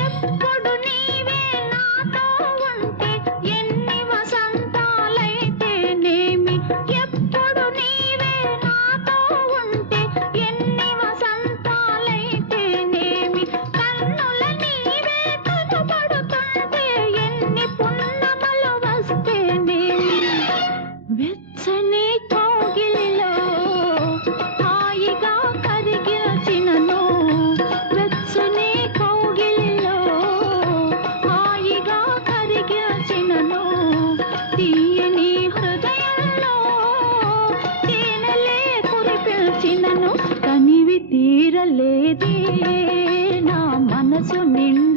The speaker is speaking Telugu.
ఎప్పుడు నీవే నాతో ఉంటే ఎన్ని వసంతాలైతేనేమి, ఎప్పుడు నీవే నాతో ఉంటే ఎన్ని వసంతాలైతేనేమి, కన్నుల నీవే కనబడుతుంటే ఎన్ని పున్నమలు వస్తేనేమి, వెచ్చని కోగిలిలో హాయిగా కరిగిచినను, వెచ్చని కోగిలిలో హాయిగా కరిగిచినను, తీయని హృదయంలో తేనెలే కురిపించినను, తనివి తీరలేదే నా మనసు నిండా